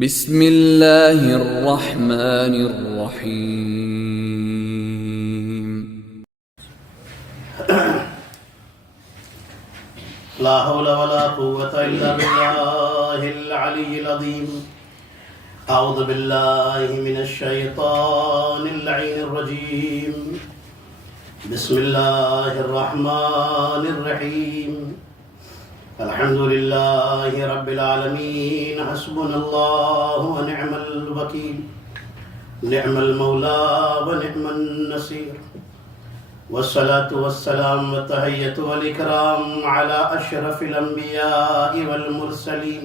بسم اللہ الرحمن الرحیم۔ لا حول ولا قوة إلا بالله العلي العظيم۔ أعوذ بالله من الشيطان اللعين الرجيم۔ بسم الله الرحمن الرحيم۔ الحمد لله رب العالمين، حسبنا الله ونعم الوكيل، نعم المولى ونعم النصير، والصلاة والسلام والتحية والإكرام على أشرف الأنبياء والمرسلين،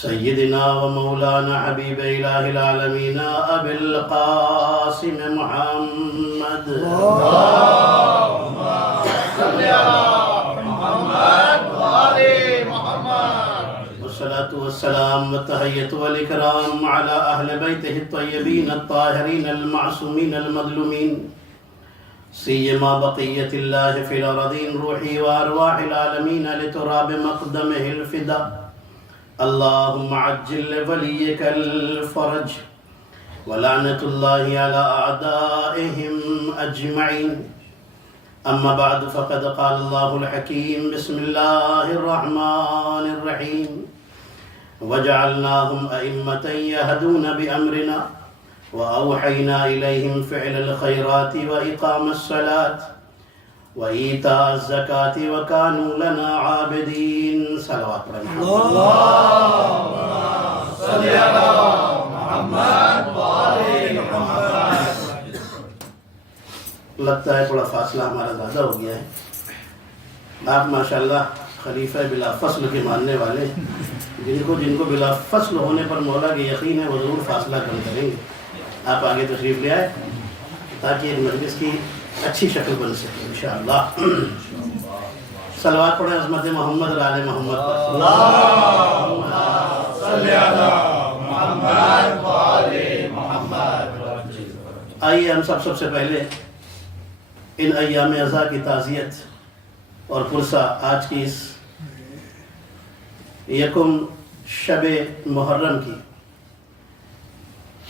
سيدنا ومولانا حبيب إله العالمين أبي القاسم محمد، اللهم صل على محمد وآل محمد، والصلاة والسلام والتحية والإكرام على أهل بيته الطيبين الطاهرين المعصومين المظلومين، سيما بقية الله في الأرضين، روحي وأرواح العالمين لتراب مقدمه الفدا، اللهم عجل لوليك الفرج، ولعنة الله على أعدائهم أجمعين، أما بعد فقد قال الله الحكيم، بسم الله الرحمن الرحيم، وجعلناهم أئمة يهدون بأمرنا وأوحينا إليهم فعل الخيرات وإقام الصلاة وإيتاء الزكاة وكانوا لنا عابدين۔ صلوات اللهم صل على محمد وآل محمد۔ لگتا ہے تھوڑا فاصلہ ہمارا زیادہ ہو گیا ہے۔ آپ ماشاءاللہ خلیفہ بلا فصل کے ماننے والے، جن کو بلا فصل ہونے پر مولا کے یقین ہے وہ ضرور فاصلہ کم کریں گے۔ آپ آگے تشریف لے آئے تاکہ ایک مجلس کی اچھی شکل بن سکے انشاءاللہ۔ صلوات پڑھیں عظمت محمد اور آل محمد پر۔ اللہم صلی علی محمد و آل محمد۔ آئیے ہم سب سے پہلے ان ایام اعزا کی تعزیت اور پرسہ آج کی اس یکم شب محرم کی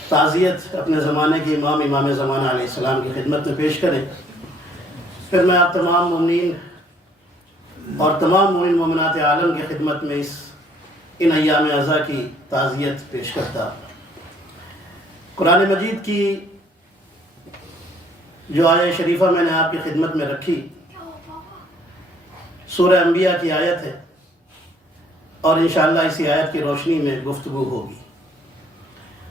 تعزیت اپنے زمانے کے امام زمانہ علیہ السلام کی خدمت میں پیش کریں، پھر میں آپ تمام مومنین اور تمام مومن مومنات عالم کی خدمت میں ان ایام اعزا کی تعزیت پیش کرتا۔ قرآن مجید کی جو آیہ شریفہ میں نے آپ کی خدمت میں رکھی، سورہ انبیاء کی آیت ہے، اور انشاءاللہ اسی آیت کی روشنی میں گفتگو ہوگی۔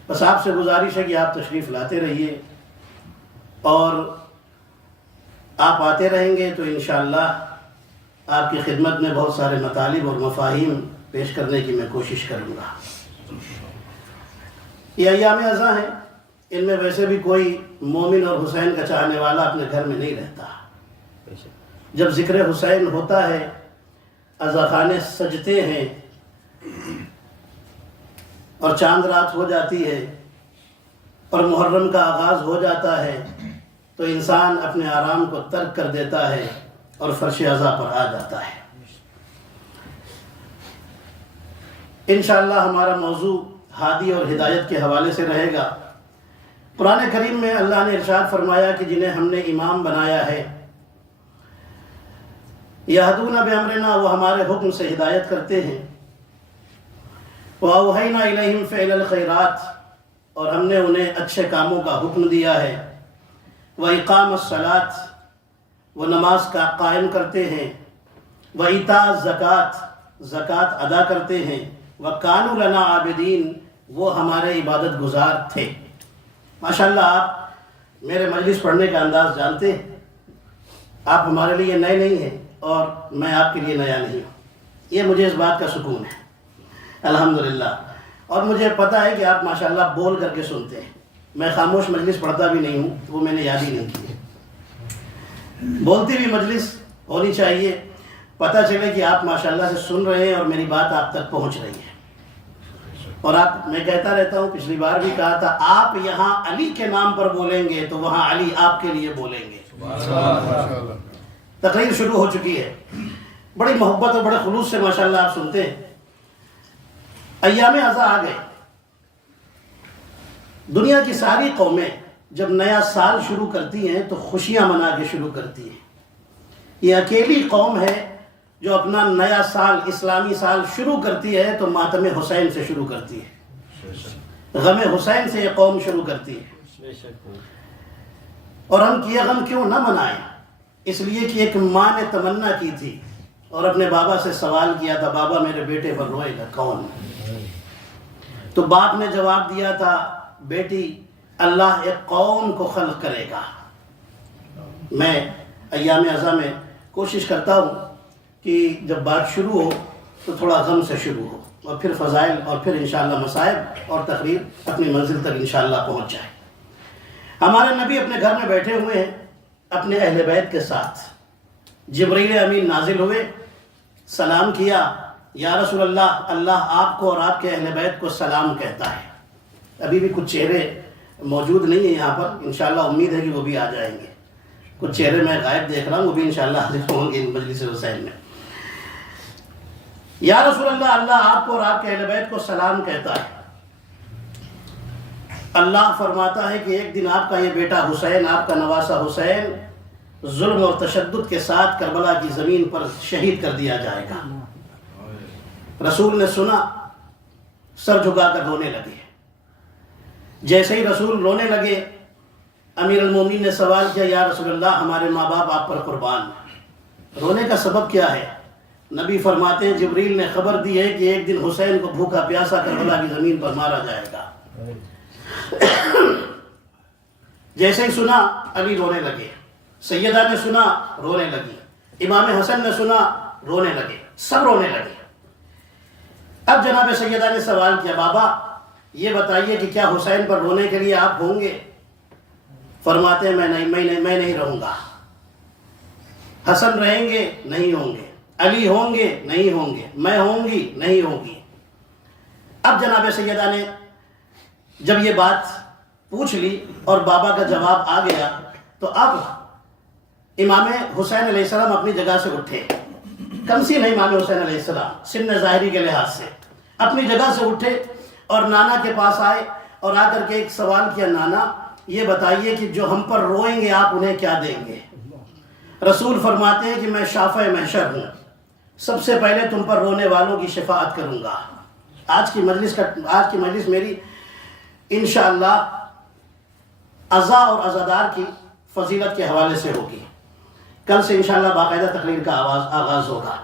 بس آپ سے گزارش ہے کہ آپ تشریف لاتے رہیے، اور آپ آتے رہیں گے تو انشاءاللہ آپ کی خدمت میں بہت سارے مطالب اور مفاہیم پیش کرنے کی میں کوشش کروں گا۔ یہ ایام اعزا ہیں، ان میں ویسے بھی کوئی مومن اور حسین کا چاہنے والا اپنے گھر میں نہیں رہتا۔ جب ذکر حسین ہوتا ہے، عزاخانے سجتے ہیں اور چاند رات ہو جاتی ہے اور محرم کا آغاز ہو جاتا ہے، تو انسان اپنے آرام کو ترک کر دیتا ہے اور فرش عزا پر آ جاتا ہے۔ انشاءاللہ ہمارا موضوع ہادی اور ہدایت کے حوالے سے رہے گا۔ قرآن کریم میں اللہ نے ارشاد فرمایا کہ جنہیں ہم نے امام بنایا ہے، یہدون بامرنا، وہ ہمارے حکم سے ہدایت کرتے ہیں، وَأَوْحَيْنَا إِلَيْهِمْ فِعْلَ الْخَيْرَاتِ، اور ہم نے انہیں اچھے کاموں کا حکم دیا ہے، وَإِقَامَ الصَّلَاةِ، وہ نماز کا قائم کرتے ہیں، وَإِيتَاءَ الزَّكَاةِ، زکوٰۃ ادا کرتے ہیں، وَكَانُوا لَنَا عَابِدِينَ، وہ ہمارے عبادت گزار تھے۔ ماشاءاللہ آپ میرے مجلس پڑھنے کا انداز جانتے ہیں، آپ ہمارے لیے نئے نہیں ہیں اور میں آپ کے لیے نیا نہیں ہوں، یہ مجھے اس بات کا سکون ہے الحمدللہ۔ اور مجھے پتہ ہے کہ آپ ماشاءاللہ بول کر کے سنتے ہیں، میں خاموش مجلس پڑھتا بھی نہیں ہوں، وہ میں نے یاد ہی نہیں کی ہے۔ بولتی بھی مجلس ہونی چاہیے، پتہ چلے کہ آپ ماشاءاللہ سے سن رہے ہیں اور میری بات آپ تک پہنچ رہی ہے۔ اور میں کہتا رہتا ہوں، پچھلی بار بھی کہا تھا، آپ یہاں علی کے نام پر بولیں گے تو وہاں علی آپ کے لیے بولیں گے۔ تقریر شروع ہو چکی ہے، بڑی محبت اور بڑے خلوص سے ماشاءاللہ آپ سنتے ہیں۔ ایام عزا آ گئے. دنیا کی ساری قومیں جب نیا سال شروع کرتی ہیں تو خوشیاں منا کے شروع کرتی ہیں. یہ اکیلی قوم ہے جو اپنا نیا سال، اسلامی سال شروع کرتی ہے تو ماتم حسین سے شروع کرتی ہے، غم حسین سے یہ قوم شروع کرتی ہے. اور ہم یہ غم کیوں نہ منائیں؟ اس لیے کہ ایک ماں نے تمنا کی تھی اور اپنے بابا سے سوال کیا تھا، بابا میرے بیٹے پر روئے گا کون؟ تو باپ نے جواب دیا تھا، بیٹی اللہ ایک قوم کو خلق کرے گا. میں ایام عزا میں کوشش کرتا ہوں کہ جب بات شروع ہو تو تھوڑا غم سے شروع ہو اور پھر فضائل اور پھر انشاءاللہ مصائب اور تقریر اپنی منزل تک انشاءاللہ پہنچ جائے. ہمارے نبی اپنے گھر میں بیٹھے ہوئے ہیں اپنے اہل بیت کے ساتھ. جبریل امین نازل ہوئے، سلام کیا، یا رسول اللہ، اللہ آپ کو اور آپ کے اہل بیت کو سلام کہتا ہے. ابھی بھی کچھ چہرے موجود نہیں ہیں یہاں پر، انشاءاللہ امید ہے کہ وہ بھی آ جائیں گے. کچھ چہرے میں غائب دیکھ رہا ہوں، وہ بھی انشاءاللہ حاضر ہوں گے مجلس حسین میں. یا رسول اللہ، اللہ آپ کو اور آپ کے اہل بیت کو سلام کہتا ہے. اللہ فرماتا ہے کہ ایک دن آپ کا یہ بیٹا حسین، آپ کا نواسہ حسین ظلم اور تشدد کے ساتھ کربلا کی زمین پر شہید کر دیا جائے گا. رسول نے سنا، سر جھکا کر رونے لگے. جیسے ہی رسول رونے لگے، امیر المومنین نے سوال کیا، یا رسول اللہ، ہمارے ماں باپ آپ پر قربان، رونے کا سبب کیا ہے؟ نبی فرماتے ہیں جبریل نے خبر دی ہے کہ ایک دن حسین کو بھوکا پیاسا کربلا کی زمین پر مارا جائے گا. جیسے ہی سنا علی رونے لگے، سیدہ نے سنا رونے لگی، امام حسن نے سنا رونے لگے، سب رونے لگے. اب جناب سیدہ نے سوال کیا، بابا یہ بتائیے کہ کیا حسین پر رونے کے لیے آپ ہوں گے؟ فرماتے ہیں میں نہیں رہوں گا. حسن رہیں گے؟ نہیں ہوں گے. علی ہوں گے؟ نہیں ہوں گے. میں ہوں گی؟ نہیں ہوں گی. اب جناب سیدہ نے جب یہ بات پوچھ لی اور بابا کا جواب آ گیا تو اب امام حسین علیہ السلام اپنی جگہ سے اٹھے. کمسن ہے امام حسین علیہ السلام سن ظاہری کے لحاظ سے، اپنی جگہ سے اٹھے اور نانا کے پاس آئے اور آ کر کے ایک سوال کیا، نانا یہ بتائیے کہ جو ہم پر روئیں گے آپ انہیں کیا دیں گے؟ رسول فرماتے ہیں کہ میں شافع محشر ہوں، سب سے پہلے تم پر رونے والوں کی شفاعت کروں گا. آج کی مجلس میری انشاءاللہ عزا اور عزادار کی فضیلت کے حوالے سے ہوگی. کل سے انشاءاللہ باقاعدہ تقریر کا آغاز ہوگا.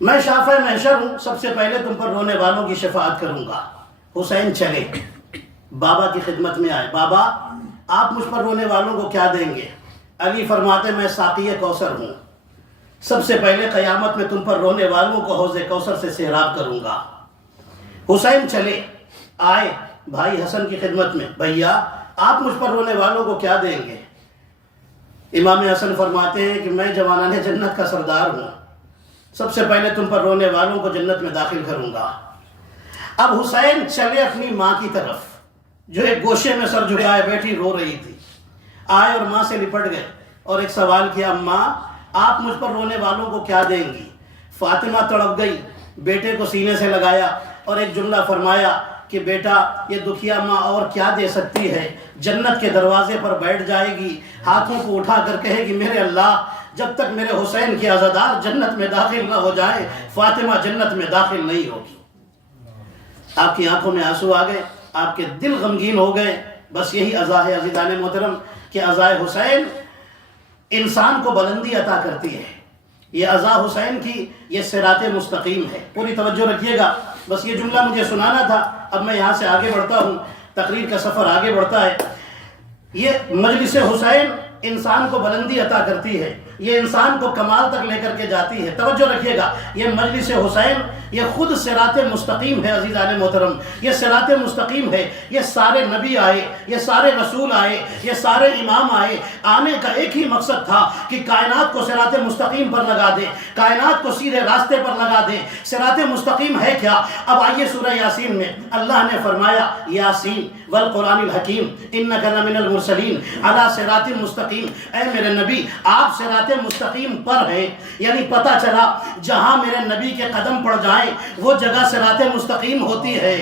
میں شافع محشر ہوں، سب سے پہلے تم پر رونے والوں کی شفاعت کروں گا. حسین چلے بابا کی خدمت میں آئے، بابا آپ مجھ پر رونے والوں کو کیا دیں گے؟ علی فرماتے میں ساقی کوثر ہوں، سب سے پہلے قیامت میں تم پر رونے والوں کو حوض کوثر سے سیراب کروں گا. حسین چلے آئے بھائی حسن کی خدمت میں، بھیا آپ مجھ پر رونے والوں کو کیا دیں گے؟ امام حسن فرماتے ہیں کہ میں جوانان جنت کا سردار ہوں، سب سے پہلے تم پر رونے والوں کو جنت میں داخل کروں گا. اب حسین چلے اپنی ماں کی طرف جو ایک گوشے میں سر جھکائے بیٹھی رو رہی تھی. آئے اور ماں سے لپٹ گئے اور ایک سوال کیا، ماں آپ مجھ پر رونے والوں کو کیا دیں گی؟ فاطمہ تڑپ گئی، بیٹے کو سینے سے لگایا اور ایک جملہ فرمایا کہ بیٹا یہ دکھیا ماں اور کیا دے سکتی ہے، جنت کے دروازے پر بیٹھ جائے گی، ہاتھوں کو اٹھا کر کہے گی میرے اللہ جب تک میرے حسین کے عزادار جنت میں داخل نہ ہو جائیں فاطمہ جنت میں داخل نہیں ہوگی. آپ کی آنکھوں میں آنسو آ گئے، آپ کے دل غمگین ہو گئے. بس یہی عزا ہے عزیزان محترم کہ عزائے حسین انسان کو بلندی عطا کرتی ہے. یہ عزا حسین کی یہ صراط مستقیم ہے. پوری توجہ رکھیے گا، بس یہ جملہ مجھے سنانا تھا. اب میں یہاں سے آگے بڑھتا ہوں، تقریر کا سفر آگے بڑھتا ہے. یہ مجلس حسین انسان کو بلندی عطا کرتی ہے، یہ انسان کو کمال تک لے کر کے جاتی ہے. توجہ رکھیے گا، یہ مجلس حسین یہ خود صراط مستقیم ہے عزیزان محترم. یہ صراط مستقیم ہے. یہ سارے نبی آئے، یہ سارے رسول آئے، یہ سارے امام آئے، آنے کا ایک ہی مقصد تھا کہ کائنات کو صراط مستقیم پر لگا دے، کائنات کو سیدھے راستے پر لگا دے. صراط مستقیم ہے کیا؟ اب آئیے سورہ یاسین میں اللہ نے فرمایا یاسین والقرآن الحکیم انک لمن المرسلین علی صراط مستقیم. اے میرے نبی آپ صراط صراط مستقیم پر ہے، یعنی پتہ چلا جہاں میرے نبی کے قدم پڑ جائیں وہ جگہ صراط مستقیم ہوتی ہے۔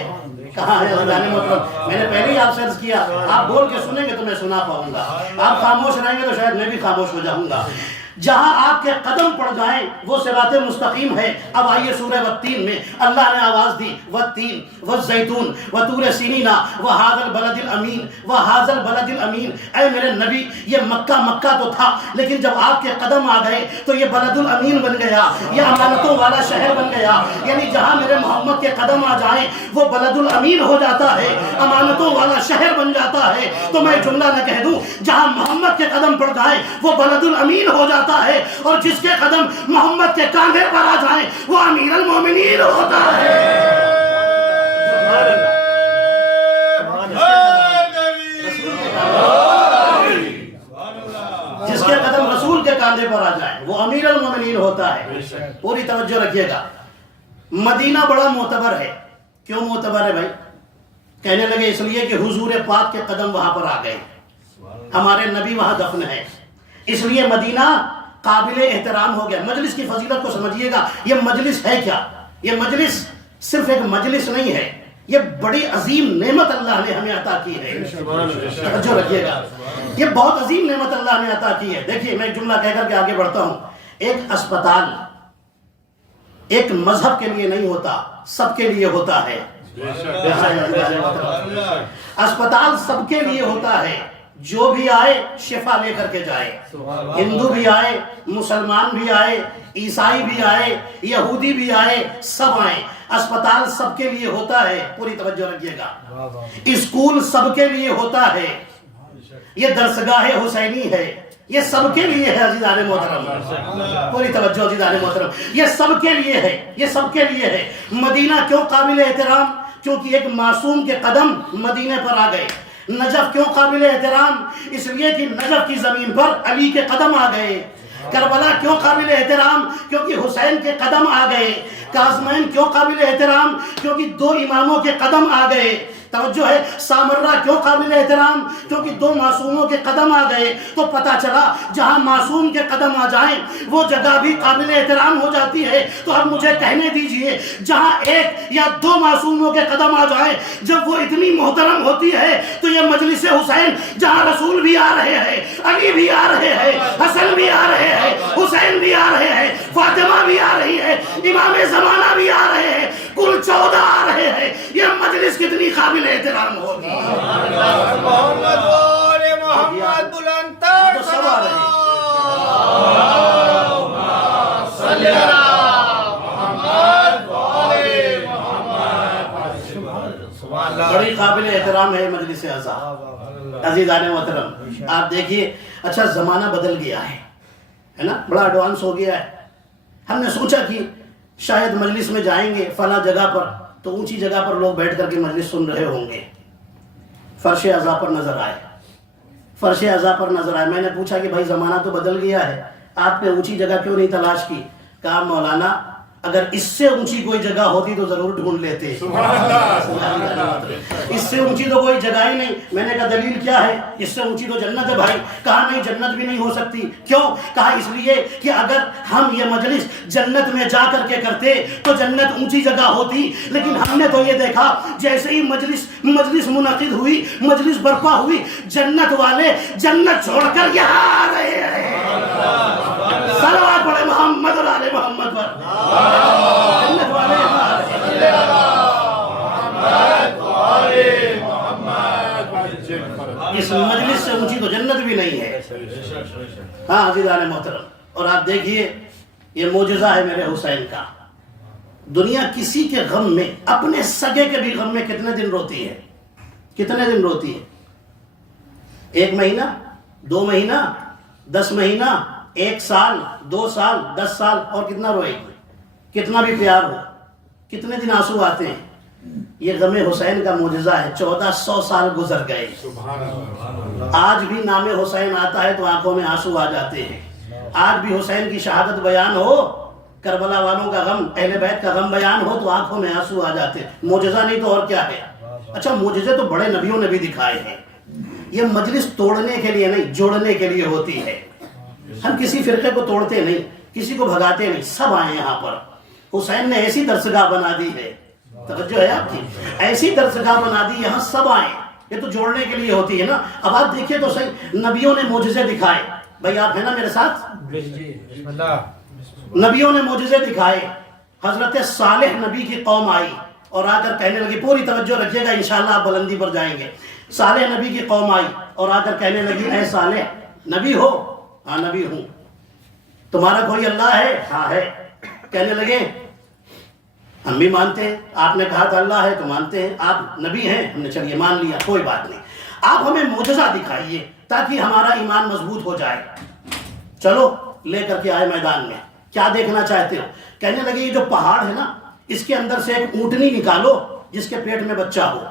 کہاں ہے عزیزان محترم؟ میں نے پہلے ہی آپ سے عرض کیا، آپ بول کے سنیں گے تو میں سنا پاؤں گا، آپ خاموش رہیں گے تو شاید میں بھی خاموش ہو جاؤں گا۔ جہاں آپ کے قدم پڑ جائیں وہ صراط مستقیم ہے۔ اب آئیے سورہ والتین میں اللہ نے آواز دی، والتین والزیتون وطور سینین وہذا البلد الامین وہذا البلد الامین۔ اے میرے نبی، یہ مکہ تو تھا، لیکن جب آپ کے قدم آ گئے تو یہ بلد الامین بن گیا، یہ امانتوں والا شہر بن گیا۔ یعنی جہاں میرے محمد کے قدم آ جائیں وہ بلد الامین ہو جاتا ہے، امانتوں والا شہر بن جاتا ہے۔ تو میں جملہ نہ کہہ دوں، جہاں محمد کے قدم پڑ جائیں وہ بلد الامین ہو جاتا ہے، اور جس کے قدم محمد کے کاندھے پر آ جائیں وہ امیر المومنین ہوتا ہے۔ جس کے قدم رسول کے کاندھے پر آ جائیں وہ امیر المومنین ہوتا ہے۔ پوری توجہ رکھیے گا، مدینہ بڑا معتبر ہے۔ کیوں معتبر ہے بھائی؟ کہنے لگے اس لیے کہ حضور پاک کے قدم وہاں پر آ گئے، ہمارے نبی وہاں دفن ہے، اس لیے مدینہ قابل احترام ہو گیا۔ مجلس کی فضیلت کو سمجھیے گا، یہ مجلس ہے کیا؟ یہ مجلس صرف ایک مجلس نہیں ہے، یہ بڑی عظیم نعمت اللہ نے ہمیں عطا کی ہے۔ توجہ رکھیے گا، یہ بہت عظیم نعمت اللہ نے عطا کی ہے۔ دیکھیے میں ایک جملہ کہہ کر کے آگے بڑھتا ہوں۔ ایک اسپتال ایک مذہب کے لیے نہیں ہوتا، سب کے لیے ہوتا ہے۔ اسپتال سب کے لیے ہوتا ہے، جو بھی آئے شفا لے کر کے جائے، ہندو بھی آئے، مسلمان بھی آئے، عیسائی بھی آئے، یہودی بھی آئے، سب آئیں۔ اسپتال سب کے لیے ہوتا ہے، پوری توجہ رکھیے گا۔ اسکول سب کے لیے ہوتا ہے، یہ درسگاہ حسینی ہے، یہ سب کے لیے ہے عزیزان محترم، پوری توجہ عزیزان محترم، یہ سب کے لیے ہے، یہ سب کے لیے ہے۔ مدینہ کیوں قابل احترام؟ کیونکہ ایک معصوم کے قدم مدینے پر آ گئے۔ نجف کیوں قابل احترام؟ اس لیے کہ نجف کی زمین پر علی کے قدم آ گئے۔ کربلا کیوں قابل احترام؟ کیونکہ حسین کے قدم آ گئے۔ کاظمین کیوں قابل احترام؟ کیونکہ دو اماموں کے قدم آ گئے۔ توجہ ہے۔ سامرہ کیوں قابل احترام؟ کیونکہ دو معصوموں کے قدم آ گئے۔ تو پتہ چلا جہاں معصوم کے قدم آ جائیں وہ جگہ بھی قابل احترام ہو جاتی ہے۔ تو اب مجھے کہنے دیجئے، جہاں ایک یا دو معصوموں کے قدم آ جائیں جب وہ اتنی محترم ہوتی ہے، تو یہ مجلس حسین جہاں رسول بھی آ رہے ہیں، علی بھی آ رہے ہیں، حسن بھی آ رہے ہیں، حسین بھی آ رہے ہیں، فاطمہ بھی آ رہی ہے، امام زمانہ بھی آ رہے ہیں، کل 14 آ رہے ہیں، یہ مجلس کتنی قابل احترام ہوگی۔ محمد وآل محمد بلندتر سب آ رہے ہیں۔ صلی اللہ محمد وآل محمد۔ بڑی قابل احترام ہے مجلس عزا۔ عزیزان محترم آپ دیکھیے، اچھا زمانہ بدل گیا ہے نا، بڑا ایڈوانس ہو گیا ہے۔ ہم نے سوچا کہ شاید مجلس میں جائیں گے فلاں جگہ پر تو اونچی جگہ پر لوگ بیٹھ کر کے مجلس سن رہے ہوں گے، فرش عزا پر نظر آئے، فرش عزا پر نظر آئے۔ میں نے پوچھا کہ بھائی زمانہ تو بدل گیا ہے، آپ نے اونچی جگہ کیوں نہیں تلاش کی؟ کہا مولانا اگر اس سے اونچی کوئی جگہ ہوتی تو ضرور ڈھونڈ لیتے، اس سے اونچی تو کوئی جگہ ہی نہیں۔ میں نے کہا دلیل کیا ہے؟ اس سے اونچی تو جنت ہے بھائی۔ کہا نہیں، جنت بھی نہیں ہو سکتی۔ کیوں؟ کہا اس لیے کہ اگر ہم یہ مجلس جنت میں جا کر کے کرتے تو جنت اونچی جگہ ہوتی، لیکن ہم نے تو یہ دیکھا جیسے ہی مجلس منعقد ہوئی، مجلس برپا ہوئی، جنت والے جنت چھوڑ کر یہاں آ رہے ہیں۔ صلوات پڑھے محمد اور آل محمد پر۔ جنت والے اس مجلس سے اونچی تو جنت بھی نہیں ہے۔ ہاں عزیزان محترم، اور آپ دیکھیے یہ معجزہ ہے میرے حسین کا۔ دنیا کسی کے غم میں، اپنے سگے کے بھی غم میں کتنے دن روتی ہے؟ کتنے دن روتی ہے؟ 1 مہینہ، 2 مہینہ، 10 مہینہ، 1 سال، 2 سال، 10 سال، اور کتنا روئے گی؟ کتنا بھی پیار ہو، کتنے دن آنسو آتے ہیں؟ یہ غم حسین کا معجزہ ہے۔ 1400 سال گزر گئے، آج بھی نام حسین آتا ہے تو آنکھوں میں آنسو آ جاتے ہیں۔ آج بھی حسین کی شہادت بیان ہو، کربلا والوں کا غم، اہل بیت کا غم بیان ہو تو آنکھوں میں آنسو آ جاتے ہیں۔ معجزہ نہیں تو اور کیا ہے؟ اچھا معجزے تو بڑے نبیوں نے بھی دکھائے ہیں۔ یہ مجلس توڑنے کے لیے نہیں، جوڑنے کے لیے ہوتی ہے۔ ہم کسی فرقے کو توڑتے نہیں، کسی کو بھگاتے نہیں، سب آئے یہاں پر۔ حسین نے ایسی درسگاہ بنا دی ہے، توجہ ہے آپ کی، ایسی درسگاہ بنا دی، یہاں سب آئے۔ یہ تو جوڑنے کے لیے ہوتی ہے نا۔ اب آپ دیکھیے تو صحیح، نبیوں نے معجزے دکھائے، بھائی آپ ہیں نا میرے ساتھ؟ نبیوں نے معجزے دکھائے۔ حضرت صالح نبی کی قوم آئی اور آ کر کہنے لگی، پوری توجہ رکھیے گا انشاءاللہ آپ بلندی پر جائیں گے۔ صالح نبی کی قوم آئی اور آ کر کہنے لگی، اے صالح نبی ہو؟ ہاں نبی ہوں۔ تمہارا کوئی اللہ ہے؟ ہاں ہے۔ کہنے لگے ہم بھی مانتے ہیں، آپ نے کہا تھا اللہ ہے تو مانتے ہیں، آپ نبی ہیں، ہم نے چلیے مان لیا، کوئی بات نہیں، آپ ہمیں معجزہ دکھائیے تاکہ ہمارا ایمان مضبوط ہو جائے۔ چلو لے کر کے آئے میدان میں، کیا دیکھنا چاہتے ہو؟ کہنے لگے یہ جو پہاڑ ہے نا، اس کے اندر سے ایک اونٹنی نکالو جس کے پیٹ میں بچہ ہو۔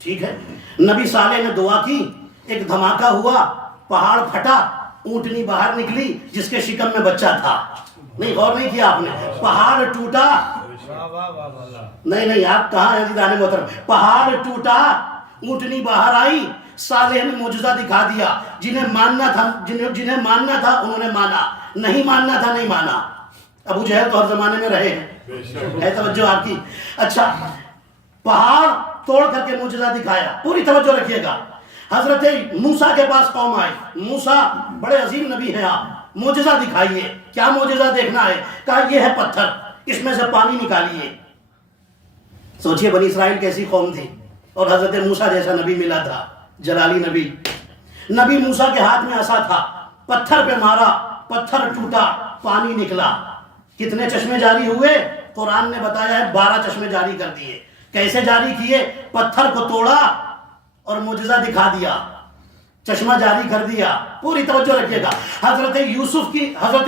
ٹھیک ہے، نبی صالح نے دعا کی، ایک دھماکہ ہوا، پہاڑ پھٹا، اونٹنی باہر نکلی جس کے شکم میں بچہ تھا۔ نہیں غور نہیں کیا آپ نے؟ پہاڑ ٹوٹا، نہیں آپ کہاں ہیں عزیزان محترم؟ پہاڑ ٹوٹا، اونٹنی باہر آئی، صالح نے معجزہ دکھا دیا۔ جنہیں ماننا تھا انہوں نے مانا، نہیں ماننا تھا نہیں مانا۔ ابو جہل تو ہر زمانے میں رہے ہیں، ہے توجہ آپ کی؟ اچھا، پہاڑ توڑ کر کے معجزہ دکھایا، پوری توجہ رکھیے گا۔ حضرت موسیٰ کے پاس قوم آئی، موسیٰ بڑے عظیم نبی ہیں آپ، معجزہ دکھائیے۔ کیا معجزہ دیکھنا ہے؟ کہا یہ ہے پتھر، اس میں سے پانی نکالیے۔ سوچئے بنی اسرائیل کیسی قوم تھی، اور حضرت موسیٰ جیسا نبی ملا تھا، جلالی نبی۔ نبی موسیٰ کے ہاتھ میں عصا تھا، پتھر پہ مارا، پتھر ٹوٹا، پانی نکلا۔ کتنے چشمے جاری ہوئے؟ قرآن نے بتایا ہے 12 چشمے جاری کر دیے۔ کیسے جاری کیے؟ پتھر کو توڑا اور معجزہ دکھا دیا، چشمہ جاری کر دیا۔ پوری توجہ رکھیے گا۔ حضرت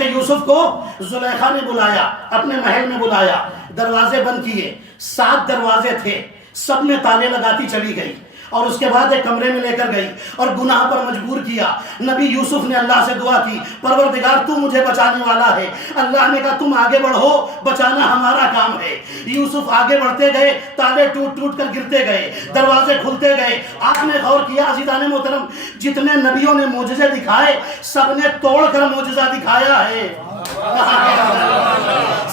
یوسف کو زلیخا نے بلایا، اپنے محل میں بلایا، دروازے بند کیے، 7 دروازے تھے، سب میں تالے لگاتی چلی گئی، اور اس کے بعد ایک کمرے میں لے کر گئی اور گناہ پر مجبور کیا۔ نبی یوسف نے اللہ سے دعا کی، پروردگار تو مجھے بچانے والا ہے۔ اللہ نے کہا تم آگے بڑھو، بچانا ہمارا کام ہے۔ یوسف آگے بڑھتے گئے، تالے ٹوٹ ٹوٹ کر گرتے گئے، دروازے کھلتے گئے۔ آپ نے غور کیا عزیزان محترم، جتنے نبیوں نے معجزے دکھائے سب نے توڑ کر معجزہ دکھایا ہے،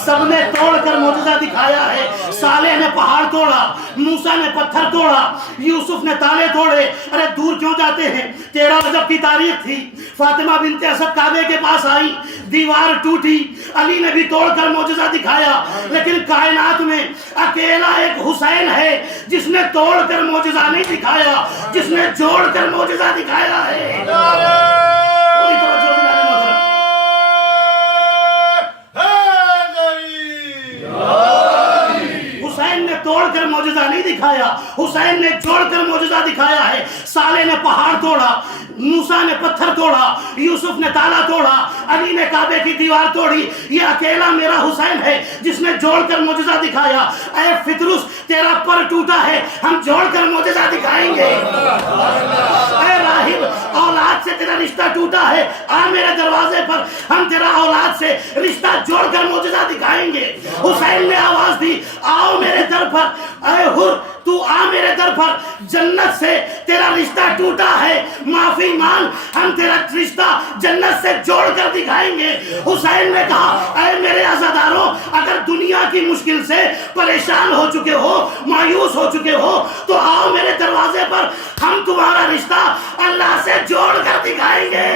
سب نے توڑ کر معجزہ دکھایا ہے۔ صالح نے پہاڑ توڑا، موسیٰ نے پتھر توڑا، یوسف نے تالے توڑے۔ ارے دور کیوں جاتے ہیں؟ 13 رجب کی تاریخ تھی، فاطمہ بنت اسد کعبے کے پاس آئی، دیوار ٹوٹی، علی نے بھی توڑ کر معجزہ دکھایا، لیکن کائنات میں اکیلا ایک حسین ہے جس نے توڑ کر معجزہ نہیں دکھایا، جس نے جوڑ کر معجزہ دکھایا ہے۔ حسین نے توڑ کر معجزہ نہیں دکھایا، حسین نے جوڑ کر معجزہ دکھایا ہے۔ صالح نے پہاڑ توڑا، موسیٰ نے پتھر توڑا، یوسف نے تالا توڑا، علی نے کعبے کی دیوار توڑی۔ یہ اکیلا میرا حسین ہے جس نے جوڑ کر معجزہ دکھایا۔ اے فطرس تیرا پر ٹوٹا ہے، ہم جوڑ کر معجزہ دکھائیں گے۔ اے راہب اولاد سے تیرا رشتہ ٹوٹا ہے، آ میرے دروازے پر، ہم تیرا اولاد سے رشتہ جوڑ کر معجزہ دکھائیں گے۔ حسین نے آواز دی، آؤ میرے در پر، اے حر تو آ میرے در پر، جنت سے تیرا رشتہ ٹوٹا ہے، معافی مانگ، ہم تیرا رشتہ جنت سے جوڑ کر دکھائیں گے۔ حسین نے کہا اے میرے عزاداروں، اگر دنیا کی مشکل سے پریشان ہو چکے ہو، مایوس ہو چکے ہو، تو آؤ میرے دروازے پر، ہم تمہارا رشتہ اللہ سے جوڑ کر دکھائیں گے۔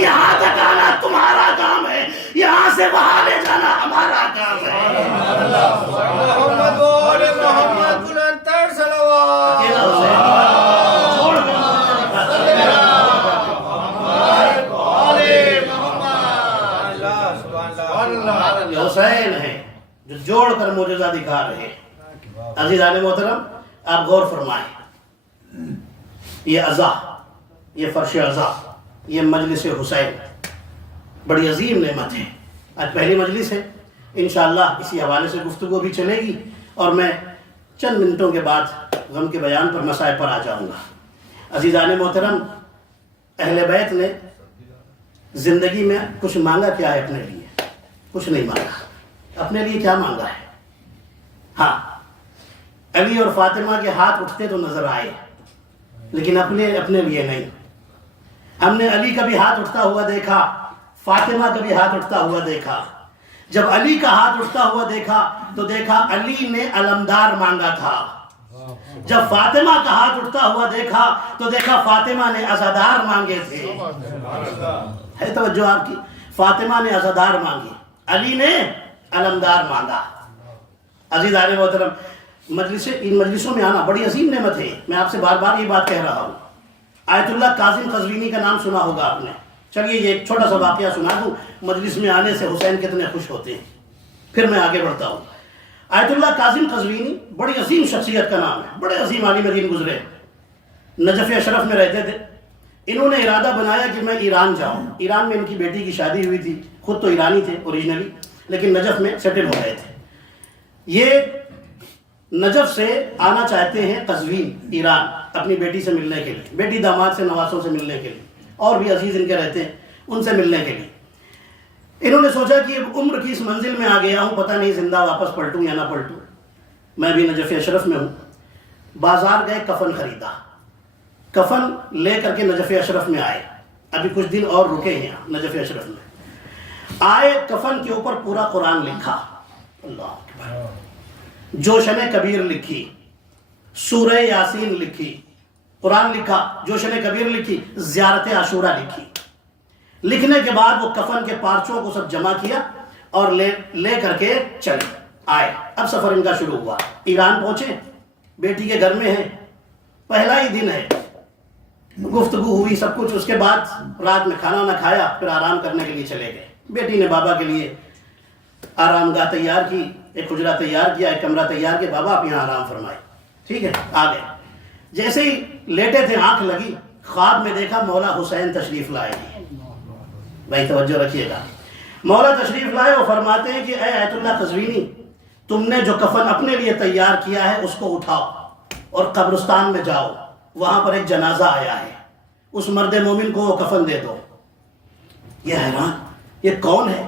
یہاں تک آنا تمہارا کام ہے، یہاں سے وہاں لے جانا ہمارا کام ہے۔ محمد وآل محمد بلند تر صلوات۔ حسین ہے جو جوڑ کر معجزہ دکھا رہے ہیں۔ عزیزان محترم آپ غور فرمائیں، یہ عزا، یہ فرش عزا، یہ مجلس حسین بڑی عظیم نعمت ہے۔ آج پہلی مجلس ہے، انشاءاللہ اسی حوالے سے گفتگو بھی چلے گی، اور میں چند منٹوں کے بعد غم کے بیان پر مسائل پر آ جاؤں گا۔ عزیزان محترم، اہل بیت نے زندگی میں کچھ مانگا کیا ہے؟ اپنے لیے کچھ نہیں مانگا۔ اپنے لیے کیا مانگا ہے؟ ہاں، علی اور فاطمہ کے ہاتھ اٹھتے تو نظر آئے، لیکن اپنے لیے نہیں۔ ہم نے علی کا بھی ہاتھ اٹھتا ہوا دیکھا، فاطمہ کا بھی ہاتھ اٹھتا ہوا دیکھا. جب علی کا ہاتھ اٹھتا ہوا دیکھا تو دیکھا علی نے علمدار مانگا تھا. جب فاطمہ کا ہاتھ اٹھتا ہوا دیکھا تو دیکھا فاطمہ نے عزادار مانگے تھے. ہے توجہ آپ کی؟ فاطمہ نے عزادار مانگی، علی نے علمدار مانگا. عزیزان محترم، ان مجلسوں میں آنا بڑی عظیم نعمت ہے. میں آپ سے بار بار یہ بات کہہ رہا ہوں. آیت اللہ کاظم قزوینی کا نام سنا ہوگا آپ نے. چلیے یہ ایک چھوٹا سا واقعہ سنا دوں. مجلس میں آنے سے حسین کتنے خوش ہوتے ہیں. پھر میں آگے بڑھتا ہوں. آیت اللہ کاظم قزوینی بڑی عظیم شخصیت کا نام ہے، بڑے عظیم عالم دین گزرے. نجف اشرف میں رہتے تھے. انہوں نے ارادہ بنایا کہ میں ایران جاؤں. ایران میں ان کی بیٹی کی شادی ہوئی تھی. خود تو ایرانی تھے اوریجنلی، لیکن نجف میں سیٹل ہو گئے تھے. یہ نجف سے آنا چاہتے ہیں قزوین ایران اپنی بیٹی سے ملنے کے لیے، بیٹی داماد سے نواسوں سے ملنے کے لیے، اور بھی عزیز ان کے رہتے ہیں ان سے ملنے کے لیے. انہوں نے سوچا کہ عمر کی اس منزل میں آ گیا ہوں، پتہ نہیں زندہ واپس پلٹوں یا نہ پلٹوں. میں بھی نجف اشرف میں ہوں. بازار گئے، کفن خریدا. کفن لے کر کے نجف اشرف میں آئے. ابھی کچھ دن اور رکے ہیں نجف اشرف میں. آئے، کفن کے اوپر پورا قرآن لکھا. اللہ اکبر. جوشن کبیر لکھی، سورہ یاسین لکھی، قرآن لکھا، جوشن کبیر لکھی، زیارت عاشورہ لکھی. لکھنے کے بعد وہ کفن کے پارچوں کو سب جمع کیا اور لے کر کے چلے آئے. اب سفر ان کا شروع ہوا. ایران پہنچے، بیٹی کے گھر میں ہیں، پہلا ہی دن ہے. گفتگو ہوئی سب کچھ. اس کے بعد رات میں کھانا نہ کھایا، پھر آرام کرنے کے لیے چلے گئے. بیٹی نے بابا کے لیے آرام گاہ تیار کی، ایک حجرہ تیار کیا، ایک کمرہ تیار کیا. بابا آپ یہاں آرام فرمائے. ٹھیک ہے، آ گئے. جیسے ہی لیٹے تھے، آنکھ لگی، خواب میں دیکھا مولا حسین تشریف لائے. بھائی توجہ رکھیے گا. مولا تشریف لائے، وہ فرماتے ہیں کہ اے آیت اللہ قزوینی، تم نے جو کفن اپنے لیے تیار کیا ہے اس کو اٹھاؤ اور قبرستان میں جاؤ. وہاں پر ایک جنازہ آیا ہے، اس مرد مومن کو وہ کفن دے دو. یہ حیران، یہ کون ہے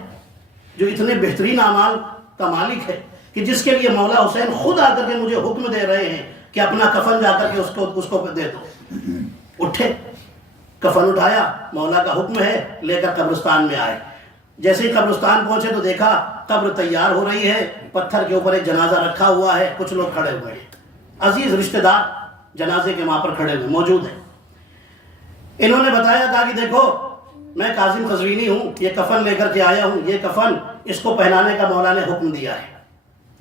جو اتنے بہترین اعمال کا مالک ہے کہ جس کے لیے مولا حسین خود آ کر کے مجھے حکم دے رہے ہیں کہ اپنا کفن جا کر کے اس کو دے دو. اٹھے، کفن اٹھایا، مولا کا حکم ہے، لے کر قبرستان میں آئے. جیسے ہی قبرستان پہنچے تو دیکھا قبر تیار ہو رہی ہے، پتھر کے اوپر ایک جنازہ رکھا ہوا ہے، کچھ لوگ کھڑے ہوئے ہیں. عزیز رشتہ دار جنازے کے وہاں پر کھڑے ہوئے موجود ہیں. انہوں نے بتایا، کہا کہ دیکھو میں کاظم قزوینی ہوں، یہ کفن لے کر کے آیا ہوں. یہ کفن اس کو پہنانے کا مولا نے حکم دیا ہے،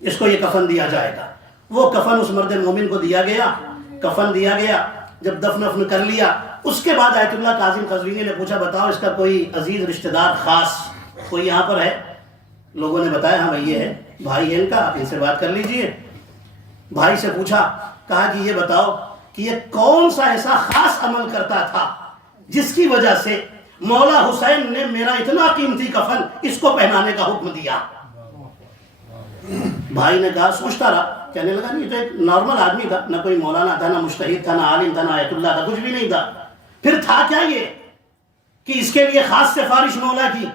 اس کو یہ کفن دیا جائے گا. وہ کفن اس مرد مومن کو دیا گیا، کفن دیا گیا. جب دفن افن کر لیا، اس کے بعد آیت اللہ کاظم قزوینی نے پوچھا بتاؤ اس کا کوئی عزیز رشتہ دار خاص کوئی یہاں پر ہے؟ لوگوں نے بتایا ہاں بھائی یہ ہے، بھائی ہے ان کا، آپ ان سے بات کر لیجئے. بھائی سے پوچھا، کہا کہ یہ بتاؤ کہ یہ کون سا ایسا خاص عمل کرتا تھا جس کی وجہ سے مولا حسین نے میرا اتنا قیمتی کفن اس کو پہنانے کا حکم دیا. بھائی نے کہا، سوچتا رہا، کہنے لگا نہیں تو ایک نارمل آدمی تھا، نہ کوئی مولانا تھا، نہ مجتہد تھا، نہ عالم تھا، نہ آیت اللہ تھا، کچھ بھی نہیں تھا. پھر تھا کیا یہ کہ اس کے لیے خاص سفارش مولا کی؟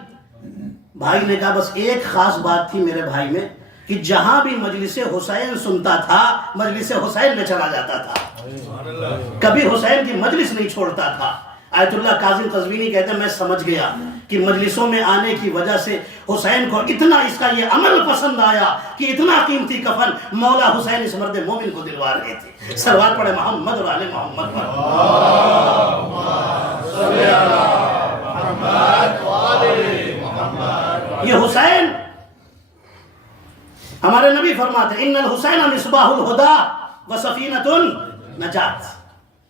بھائی نے کہا بس ایک خاص بات تھی میرے بھائی میں کہ جہاں بھی مجلس حسین سنتا تھا مجلس حسین میں چلا جاتا تھا، کبھی حسین کی مجلس نہیں چھوڑتا تھا. آیت اللہ کاظم قزوینی کہتے ہیں میں سمجھ گیا کہ مجلسوں میں آنے کی وجہ سے حسین کو اتنا اس کا یہ عمل پسند آیا کہ اتنا قیمتی کفن مولا حسین اس مرد مومن کو دلوا رہے تھے. سلوات پڑھے محمد اور آل محمد پر. یہ حسین، ہمارے نبی فرماتے ہیں ان الحسین مصباح الہدی و سفینۃ النجات.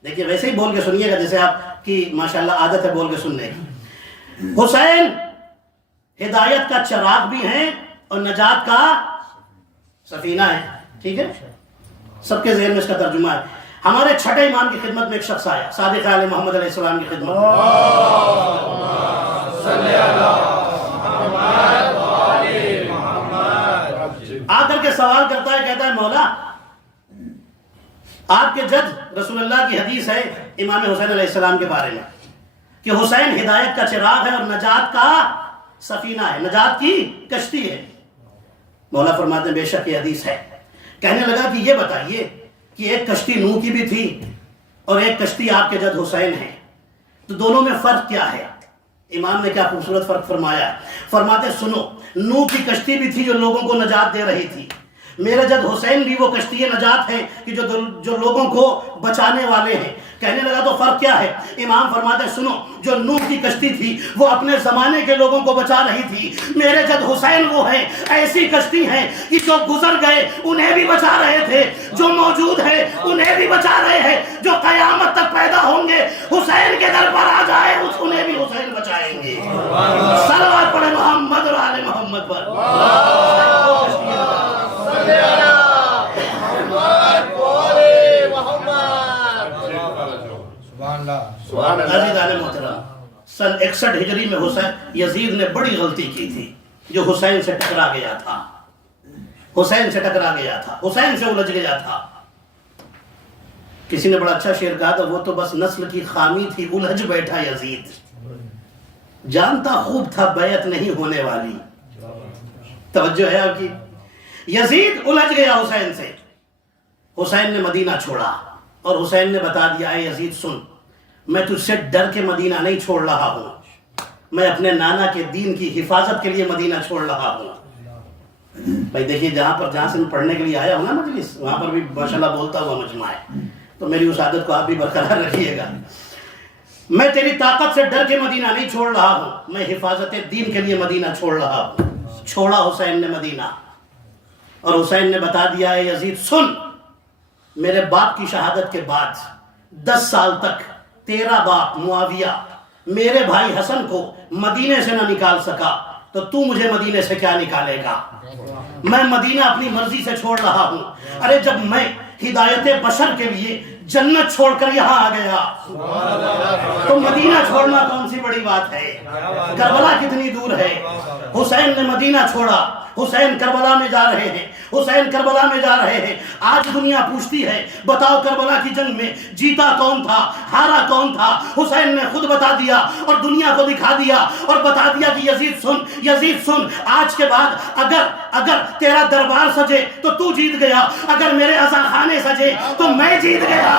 دیکھیے ویسے ہی بول کے سنیے گا جیسے آپ کی ماشاءاللہ عادت ہے بول کے سننے کی. حسین ہدایت کا چراغ بھی ہیں اور نجات کا سفینہ ہے. ٹھیک ہے، سب کے ذہن میں اس کا ترجمہ ہے. ہمارے چھٹے امام کی خدمت میں ایک شخص آیا، صادق آل محمد علیہ السلام کی خدمت میں. آ کر کے سوال کرتا ہے، کہتا ہے مولا آپ کے جد رسول اللہ کی حدیث ہے امام حسین علیہ السلام کے بارے میں کہ حسین ہدایت کا چراغ ہے اور نجات کا سفینہ ہے، نجات کی کشتی ہے. مولا فرماتے ہیں بے شک یہ حدیث ہے. کہنے لگا کہ یہ بتائیے کہ ایک کشتی نوح کی بھی تھی اور ایک کشتی آپ کے جد حسین ہے، تو دونوں میں فرق کیا ہے؟ امام نے کیا خوبصورت فرق فرمایا ہے. فرماتے سنو، نوح کی کشتی بھی تھی جو لوگوں کو نجات دے رہی تھی، میرے جد حسین بھی وہ کشتی نجات ہے کہ جو لوگوں کو بچانے والے ہیں. کہنے لگا تو فرق کیا ہے؟ امام فرماتے سنو، جو نوح کی کشتی تھی وہ اپنے زمانے کے لوگوں کو بچا رہی تھی، میرے جد حسین وہ ہے ایسی کشتی ہیں کہ جو گزر گئے انہیں بھی بچا رہے تھے، جو موجود ہے انہیں بھی بچا رہے ہیں، جو قیامت تک پیدا ہوں گے حسین کے در پر آ جائے انہیں بھی حسین بچائیں گے. صلوات پڑھے محمد اور آل محمد پر. عزیزان محترم، سن 61 ہجری میں یزید نے بڑی غلطی کی تھی جو حسین سے ٹکرا گیا تھا، حسین سے الجھ گیا تھا. کسی نے بڑا اچھا شعر کہا تھا، وہ تو بس نسل کی خامی تھی، الجھ بیٹھا یزید، جانتا خوب تھا بیعت نہیں ہونے والی. توجہ ہے آپ کی؟ یزید الجھ گیا حسین سے. حسین نے مدینہ چھوڑا اور حسین نے بتا دیا، اے یزید سن، میں تجھ سے ڈر کے مدینہ نہیں چھوڑ رہا ہوں، میں اپنے نانا کے دین کی حفاظت کے لیے مدینہ چھوڑ رہا ہوں. بھائی دیکھیے، جہاں سے میں پڑھنے کے لیے آیا ہوں نا مجلس، وہاں پر بھی ماشاءاللہ بولتا ہوا مجمع ہے، تو میری اس عادت کو آپ بھی برقرار رکھیے گا. میں تیری طاقت سے ڈر کے مدینہ نہیں چھوڑ رہا ہوں، میں حفاظت دین کے لیے مدینہ چھوڑ رہا ہوں. چھوڑا حسین نے مدینہ، اور حسین نے بتا دیا، اے یزید سن، میرے باپ کی شہادت کے بعد 10 سال تک تیرا باپ معاویہ میرے بھائی حسن کو مدینے سے نہ نکال سکا، تو تو مجھے مدینے سے کیا نکالے گا؟ میں مدینہ اپنی مرضی سے چھوڑ رہا ہوں. ارے جب میں ہدایت بشر کے لیے جنت چھوڑ کر یہاں آ گیا تو مدینہ چھوڑنا کون سی بڑی بات ہے؟ کربلا کتنی دور ہے؟ حسین نے مدینہ چھوڑا، حسین کربلا میں جا رہے ہیں، حسین کربلا میں جا رہے ہیں. آج دنیا پوچھتی ہے بتاؤ کربلا کی جنگ میں جیتا کون تھا، ہارا کون تھا؟ حسین نے خود بتا دیا اور دنیا کو دکھا دیا اور بتا دیا کہ یزید سن، آج کے بعد اگر تیرا دربار سجے تو تو جیت گیا، اگر میرے عزا خانے سجے تو میں جیت گیا.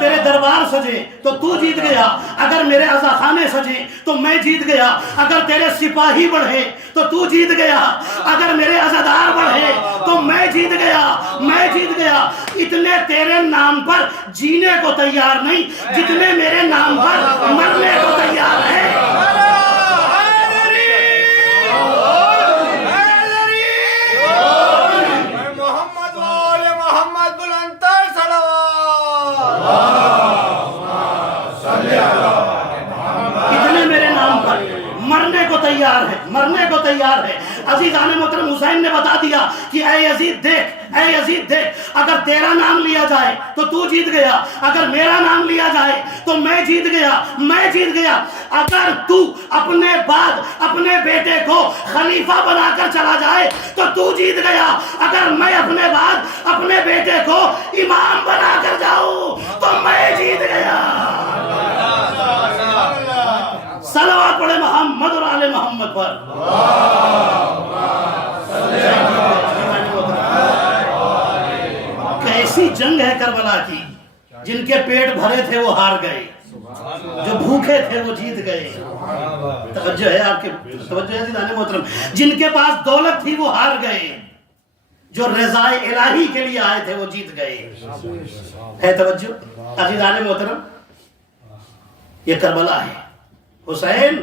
تیرے دربار سجے تو تو جیت گیا، اگر میرے عزا خانے سجے تو میں جیت گیا، اگر تیرے سپاہی بڑھے تو تو جیت گیا، اگر میرے عزادار بڑھے تو میں جیت گیا. اتنے تیرے نام پر جینے کو تیار نہیں جتنے میرے نام پر مرنے کو تیار ہیں. مرنے کو تیار ہے. عزیزان محترم، حسین نے بتا دیا کہ اے یزید دیکھ، اگر تیرا نام لیا جائے تو تو جیت گیا، اگر میرا نام لیا جائے تو میں جیت گیا. اگر تو اپنے بعد اپنے بیٹے کو خلیفہ بنا کر چلا جائے تو تو جیت گیا، اگر میں اپنے بعد اپنے بیٹے کو امام بنا کر جاؤں تو میں جیت گیا. صلوات پڑھے محمد اور آل محمد پر. کیسی جنگ ہے کربلا کی، جن کے پیٹ بھرے تھے وہ ہار گئے، جو بھوکے تھے وہ جیت گئے. توجہ ہے آپ کے، توجہ ہے عزیزان محترم، جن کے پاس دولت تھی وہ ہار گئے، جو رضائے الہی کے لیے آئے تھے وہ جیت گئے. ہے توجہ عزیزان محترم؟ یہ کربلا ہے. حسین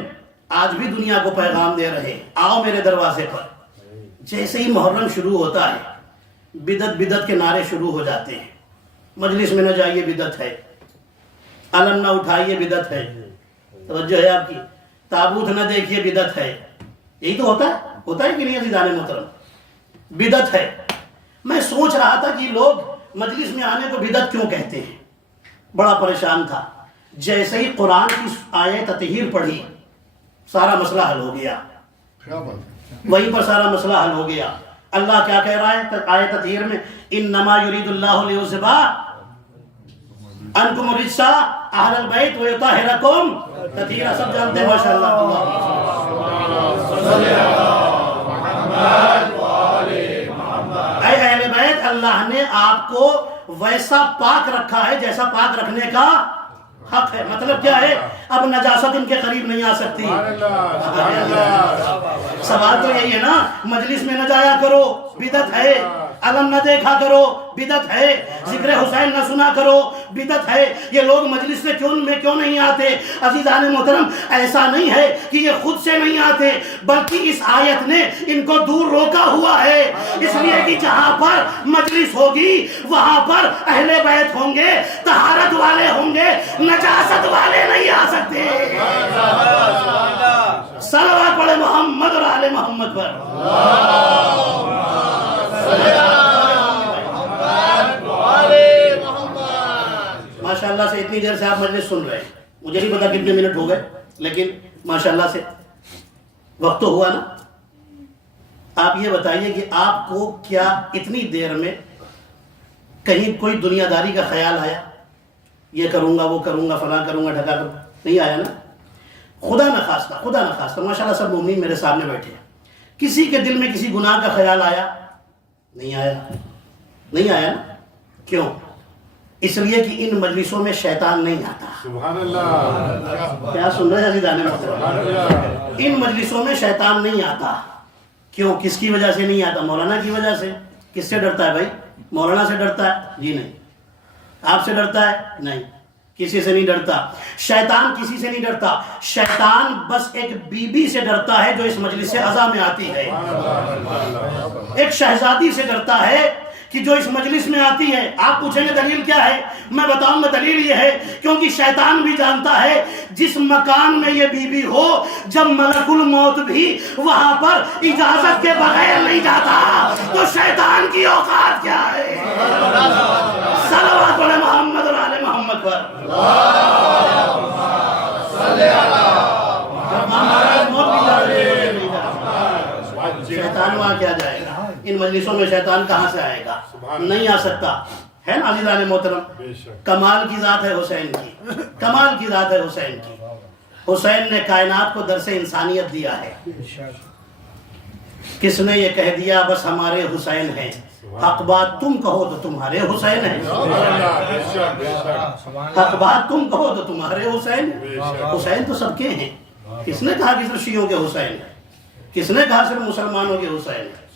آج بھی دنیا کو پیغام دے رہے، آؤ میرے دروازے پر. جیسے ہی محرم شروع ہوتا ہے بدعت کے نعرے شروع ہو جاتے ہیں. مجلس میں نہ جائیے بدعت ہے، علم نہ اٹھائیے بدعت ہے. توجہ ہے آپ کی؟ تابوت نہ دیکھیے بدعت ہے. یہی تو ہوتا ہے کہ نہیں عزیزان محترم؟ بدعت ہے. میں سوچ رہا تھا کہ لوگ مجلس میں آنے کو بدعت کیوں کہتے ہیں، بڑا پریشان تھا. جیسے ہی قرآن کی آیت تطہیر پڑھی سارا مسئلہ حل ہو گیا، وہیں پر سارا مسئلہ حل ہو گیا. اللہ کیا کہہ رہا ہے آیت تطہیر میں؟ انما یرید اللہ لیذھب عنکم الرجس اہل البیت ویطہرکم تطہیرا. سب جانتے ہیں ماشاءاللہ. آپ کو ویسا پاک رکھا ہے جیسا پاک رکھنے کا حق ہے. مطلب کیا ہے؟ اب نجاست ان کے قریب نہیں آ سکتی. سوال تو یہی ہے نا, مجلس میں نہ جایا کرو بدعت ہے, علم نہ دیکھا کرو بدعت ہے, ذکر حسین نہ سنا کرو بدعت ہے. یہ لوگ مجلس سے کیوں نہیں آتے؟ عزیزان محترم, ایسا نہیں ہے کہ یہ خود سے نہیں آتے, بلکہ اس آیت نے ان کو دور روکا ہوا ہے. اس لیے کہ جہاں پر مجلس ہوگی وہاں پر اہل بیت ہوں گے, طہارت والے ہوں گے, نجاست والے نہیں آ سکتے. صلوات پڑھے محمد اور آل محمد پر. ماشاءاللہ سے اتنی دیر سے آپ مجلس سن رہے ہیں, مجھے نہیں پتا کتنے منٹ ہو گئے, لیکن ماشاءاللہ سے وقت تو ہوا نا. آپ یہ بتائیے کہ آپ کو کیا اتنی دیر میں کہیں کوئی دنیا داری کا خیال آیا؟ یہ کروں گا, وہ کروں گا, فلاں کروں گا, ڈھکا کروں گا, نہیں آیا نا. خدا نہ خواستہ ماشاءاللہ سب مومنین میرے سامنے بیٹھے ہیں, کسی کے دل میں کسی گناہ کا خیال آیا؟ نہیں آیا نا. کیوں؟ اس لیے کہ ان مجلسوں میں شیطان نہیں آتا. سبحان اللہ. کیا سن رہے ہیں عزیزان محترم؟ ان مجلسوں میں شیطان نہیں آتا. کیوں؟ کس کی وجہ سے نہیں آتا؟ مولانا کی وجہ سے. کس سے ڈرتا ہے بھائی؟ مولانا سے ڈرتا ہے؟ جی نہیں. آپ سے ڈرتا ہے؟ نہیں. کسی سے نہیں ڈرتا. شیطان کسی سے نہیں ڈرتا. شیطان بس ایک بی بی سے ڈرتا ہے جو اس مجلس سے عزا میں آتی ہے. ایک شہزادی سے ڈرتا ہے کہ جو اس مجلس میں آتی ہے. آپ پوچھیں گے دلیل کیا ہے؟ میں بتاؤں گا دلیل یہ ہے کیونکہ شیطان بھی جانتا ہے جس مکان میں یہ بی بی ہو, جب ملک الموت بھی وہاں پر اجازت کے بغیر نہیں جاتا تو شیطان کی اوقات کیا ہے. صلوات علی محمد اور آل محمد پر. شیطان وہاں کیا جائے گا؟ ان مجلسوں میں شیطان کہاں سے آئے گا؟ نہیں آ سکتا ہے نا عزیزان محترم. کمال کی ذات ہے حسین کی, کمال کی ذات ہے حسین کی. حسین نے کائنات کو درس انسانیت دیا ہے. کس نے یہ کہہ دیا بس ہمارے حسین ہیں؟ حق بات تم کہو تو تمہارے حسین ہیں. حق بات تم کہو تو تمہارے حسین. حسین تو سب کے ہیں. کس نے کہا کہ صرف شیعوں کے حسین ہیں؟ کس نے کہا صرف مسلمانوں کے حسین ہیں؟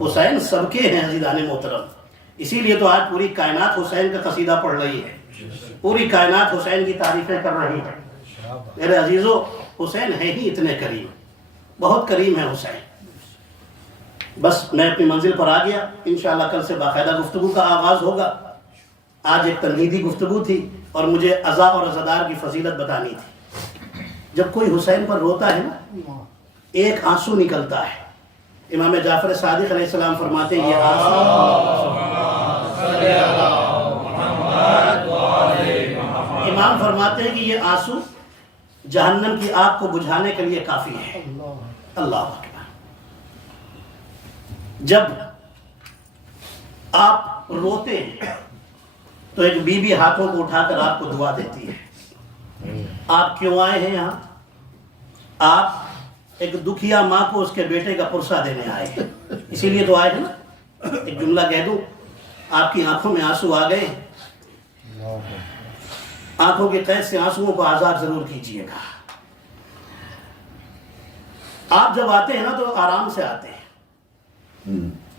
حسین سب کے ہیں عزیزان محترم. اسی لیے تو آج پوری کائنات حسین کا قصیدہ پڑھ رہی ہے, پوری کائنات حسین کی تعریفیں کر رہی ہے. میرے عزیزو, حسین ہے ہی اتنے کریم, بہت کریم ہے حسین. بس میں اپنی منزل پر آ گیا. انشاءاللہ کل سے باقاعدہ گفتگو کا آغاز ہوگا. آج ایک تنقیدی گفتگو تھی اور مجھے عزا اور عزادار کی فضیلت بتانی تھی. جب کوئی حسین پر روتا ہے نا, ایک آنسو نکلتا ہے. امام جعفر صادق علیہ السلام فرماتے ہیں یہ آنسو, امام فرماتے ہیں کہ یہ آنسو جہنم کی آگ کو بجھانے کے لیے کافی ہے. اللہ اکبر. جب آپ روتے ہیں تو ایک بی بی ہاتھوں کو اٹھا کر آپ کو دعا دیتی ہے. آپ کیوں آئے ہیں یہاں؟ آپ ایک دکھیا ماں کو اس کے بیٹے کا پرسہ دینے آئے ہیں, اسی لیے تو آئے ہیں نا. ایک جملہ کہہ دوں, آپ کی آنکھوں میں آنسو آ گئے, آنکھوں کی قید سے آنسوؤں کو آزاد ضرور کیجیے گا. آپ جب آتے ہیں نا تو آرام سے آتے ہیں,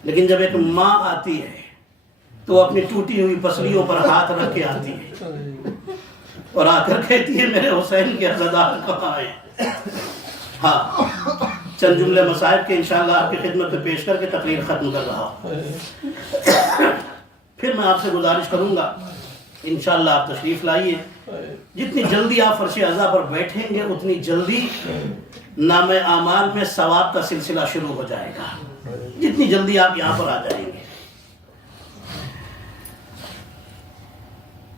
لیکن جب ایک ماں آتی ہے تو اپنی ٹوٹی ہوئی پسلیوں پر ہاتھ رکھ کے آتی ہے اور آ کر کہتی ہے میرے حسین کے عزادار کہاں ہیں. ہاں, چند جملے مصائب کے انشاءاللہ آپ کی خدمت میں پیش کر کے تقریر ختم کر رہا ہوں. پھر میں آپ سے گزارش کروں گا انشاءاللہ آپ تشریف لائیے. جتنی جلدی آپ فرش عزا پر بیٹھیں گے اتنی جلدی نام اعمال میں ثواب کا سلسلہ شروع ہو جائے گا. جتنی جلدی آپ یہاں پر آ جائیں گے.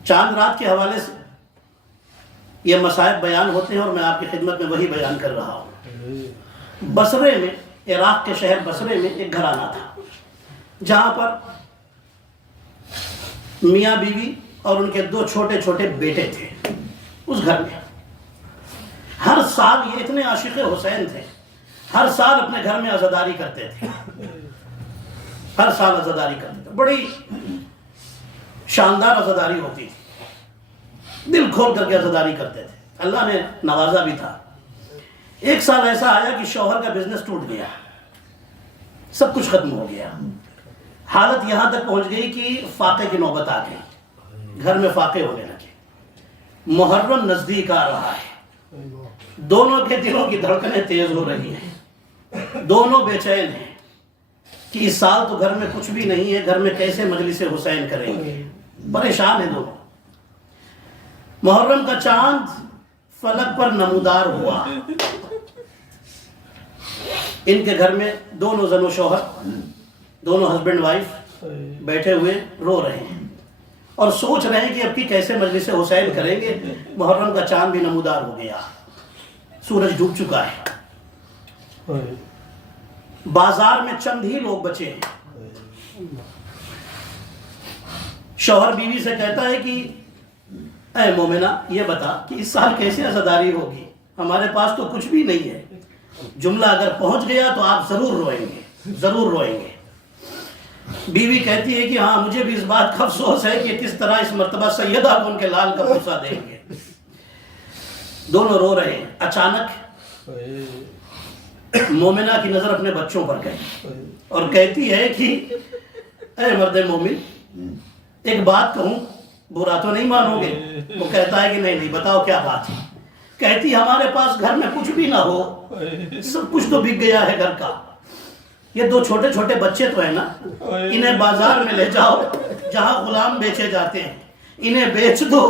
چاند رات کے حوالے سے یہ مصائب بیان ہوتے ہیں اور میں آپ کی خدمت میں وہی بیان کر رہا ہوں. بصرے میں, عراق کے شہر بصرے میں ایک گھرانہ تھا جہاں پر میاں بیوی اور ان کے 2 چھوٹے چھوٹے بیٹے تھے. اس گھر میں ہر سال یہ اتنے عاشق حسین تھے, ہر سال اپنے گھر میں عزاداری کرتے تھے, ہر سال عزاداری کرتے تھے. بڑی شاندار عزاداری ہوتی تھی، دل کھول کر کے عزاداری کرتے تھے، اللہ نے نوازا بھی تھا۔ ایک سال ایسا آیا کہ شوہر کا بزنس ٹوٹ گیا، سب کچھ ختم ہو گیا، حالت یہاں تک پہنچ گئی کہ فاقے کی نوبت آ گئی، گھر میں فاقے ہونے لگے، محرم نزدیک آ رہا ہے، دونوں کے دلوں کی دھڑکنیں تیز ہو رہی ہیں، دونوں بے چین ہیں کہ اس سال تو گھر میں کچھ بھی نہیں ہے، گھر میں کیسے مجلس حسین کریں گے، پریشان ہیں دونوں۔ محرم کا چاند فلک پر نمودار ہوا، ان کے گھر میں دونوں زن و شوہر، دونوں ہسبینڈ وائف بیٹھے ہوئے رو رہے ہیں اور سوچ رہے ہیں کہ اب کی کیسے مجلس حسین کریں گے۔ محرم کا چاند بھی نمودار ہو گیا، سورج ڈوب چکا ہے، بازار میں چند ہی لوگ بچے ہیں۔ شوہر بیوی سے کہتا ہے کہ اے مومنہ یہ بتا کہ اس سال کیسے عزاداری ہوگی، ہمارے پاس تو کچھ بھی نہیں ہے، جملہ اگر پہنچ گیا تو آپ ضرور روئیں گے، ضرور روئیں گے۔ بیوی کہتی ہے کہ ہاں مجھے بھی اس بات کا افسوس ہے کہ کس طرح اس مرتبہ سیدہ کو ان کے لال کا غصہ دیں گے۔ دونوں رو رہے ہیں، اچانک مومنہ کی نظر اپنے بچوں پر گئی اور کہتی ہے کہ اے مرد مومن ایک بات کہوں، برا تو نہیں مانو گے؟ وہ کہتا ہے کہ نہیں بتاؤ کیا بات ہے۔ کہتی ہمارے پاس گھر میں کچھ بھی نہ ہو، سب کچھ تو بک گیا ہے گھر کا، یہ دو چھوٹے چھوٹے بچے تو ہیں نا، انہیں بازار میں لے جاؤ جہاں غلام بیچے جاتے ہیں، انہیں بیچ دو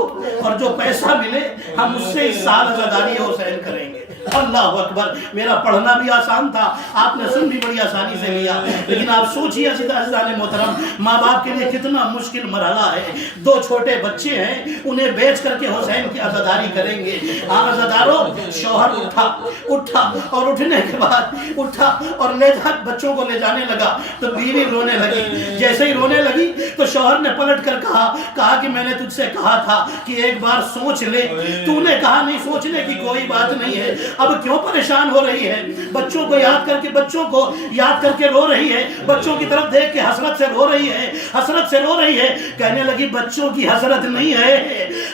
اور جو پیسہ ملے ہم اس سے اس سال عزاداری حسین کریں گے۔ اللہ اکبر، میرا پڑھنا بھی آسان تھا، آپ نے سن بھی بڑی آسانی سے لیا، لیکن آپ سوچئے عزیزان محترم، ماں باپ کے لیے کتنا مشکل مرحلہ ہے۔ دو چھوٹے بچے ہیں، انہیں بیچ کر کے حسین کی عزاداری کریں گے۔ عزاداروں، شوہر اٹھا اور اٹھنے کے بعد اٹھا اور بچوں کو لے جانے لگا تو بیوی رونے لگی۔ جیسے ہی رونے لگی تو شوہر نے پلٹ کر کہا کہ میں نے تجھ سے کہا تھا کہ ایک بار سوچ لے، تو نے کہا نہیں سوچنے کی کوئی بات نہیں ہے، اب کیوں پریشان ہو رہی ہے؟ بچوں کو یاد کر کے رو رہی ہے، بچوں کی طرف دیکھ کے حسرت سے رو رہی ہے، کہنے لگی بچوں کی حسرت نہیں ہے،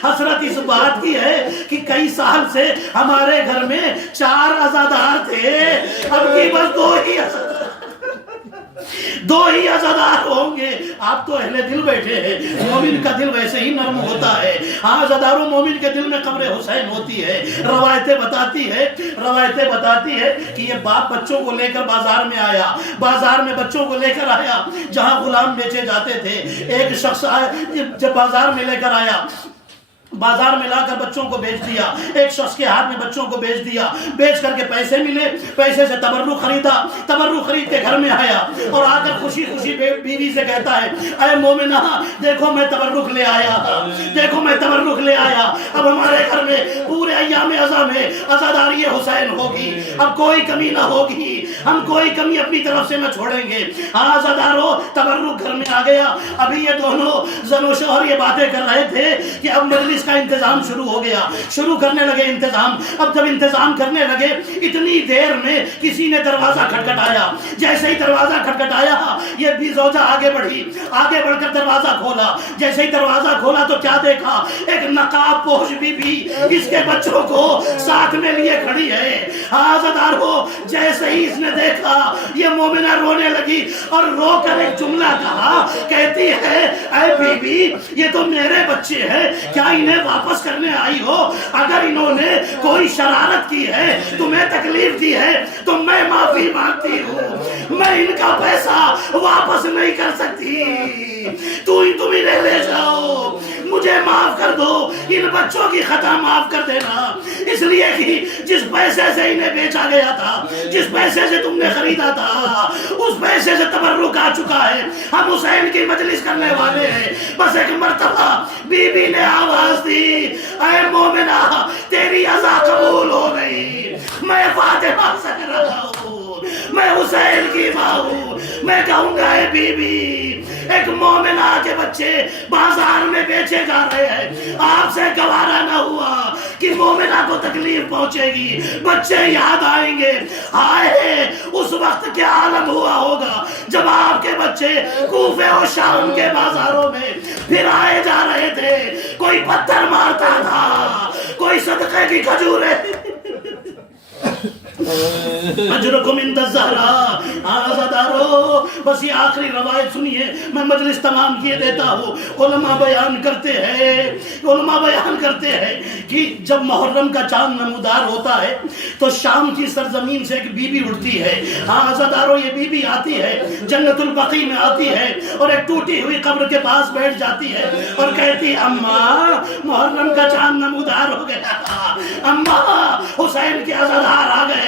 حسرت اس بات کی ہے کہ کئی سال سے ہمارے گھر میں 4 عزادار تھے، اب کی بس 2 ہی عزادار ہوں گے۔ آپ تو اہل دل بیٹھے ہیں، مومن کا دل ویسے ہی نرم ہوتا ہے۔ ہاں عزاداروں، مومن کے دل میں قبر حسین ہوتی ہے۔ روایتیں بتاتی ہے کہ یہ باپ بچوں کو لے کر بازار میں بچوں کو لے کر آیا جہاں غلام بیچے جاتے تھے۔ ایک شخص جب بازار میں لے کر آیا، بازار میں لا کر بچوں کو بیچ دیا، ایک شخص کے ہاتھ میں بچوں کو بیچ دیا، بیچ کر کے پیسے ملے، پیسے سے تبرک خریدا، تبرک خرید کے گھر میں آیا اور آ کر خوشی خوشی بیوی سے کہتا ہے اے مومنہ دیکھو میں تبرک لے آیا، اب ہمارے گھر میں پورے ایام عزا میں عزاداری حسین ہوگی، اب کوئی کمی نہ ہوگی، ہم کوئی کمی اپنی طرف سے نہ چھوڑیں گے۔ عزاداروں، تبرک گھر میں آ گیا۔ ابھی یہ دونوں زن و شوہر یہ باتیں کر رہے تھے کہ اب مجلس کا انتظام شروع ہو گیا، شروع کرنے لگے انتظام۔ اب جب انتظام کرنے لگے، اتنی دیر میں کسی نے دروازہ کھٹکھٹایا۔ جیسے ہی دروازہ کھٹکھٹایا، یہ بھی زوجہ آگے بڑھ کر دروازہ کھولا۔ جیسے ہی دروازہ کھولا تو کیا دیکھا؟ ایک نقاب پوش بی بی اس کے بچوں کو ساتھ میں لیے کھڑی ہے۔ عزاداروں، جیسے ہی اس نے دیکھا یہ مومنہ رونے لگی اور رو کر ایک جملہ کہا، کہتی ہے اے بی بی یہ تو میرے بچے ہیں، کیا انہیں واپس کرنے آئی ہو؟ اگر انہوں نے کوئی شرارت کی ہے، تمہیں تکلیف دی ہے تو میں معافی مانگتی ہوں، میں ان کا پیسہ واپس نہیں کر سکتی، تم انہیں لے جاؤ، مجھے معاف کر دو، ان بچوں کی خطا معاف کر دینا، اس لیے کہ جس پیسے سے انہیں بیچا گیا تھا، جس پیسے سے تم نے خریدا تھا، اس پیسے سے تبرک آ چکا ہے، ہم حسین کی مجلس کرنے والے ہیں۔ بس ایک مرتبہ بی بی نے آواز دی، اے مومنہ تیری عزا قبول ہو گئی، میں فاطمہ سے رہا ہوں، میں حسین کی ماں ہوں، میں کہوں گا اے بی بی ایک مومنہ کے بچے بازار میں بیچے جا رہے ہیں، آپ سے گوارا نہ ہوا کہ مومنہ کو تکلیف پہنچے گی، بچے یاد آئیں گے، آئے اس وقت کیا عالم ہوا ہوگا جب آپ کے بچے بچے کوفے اور شام کے بازاروں میں پھر آئے جا رہے تھے، کوئی پتھر مارتا تھا، کوئی صدقے کی کھجوریں اجرکم عند الزہرا۔ آزادارو بس یہ آخری روایت سنیے، میں مجلس تمام کیے دیتا ہوں۔ علماء بیان کرتے ہیں کہ جب محرم کا چاند نمودار ہوتا ہے تو شام کی سرزمین سے ایک بی بی اٹھتی ہے۔ آزادارو یہ بی بی آتی ہے، جنت البقیع میں آتی ہے اور ایک ٹوٹی ہوئی قبر کے پاس بیٹھ جاتی ہے اور کہتی اماں محرم کا چاند نمودار ہو گیا، اماں حسین کے عزادار آ گئے،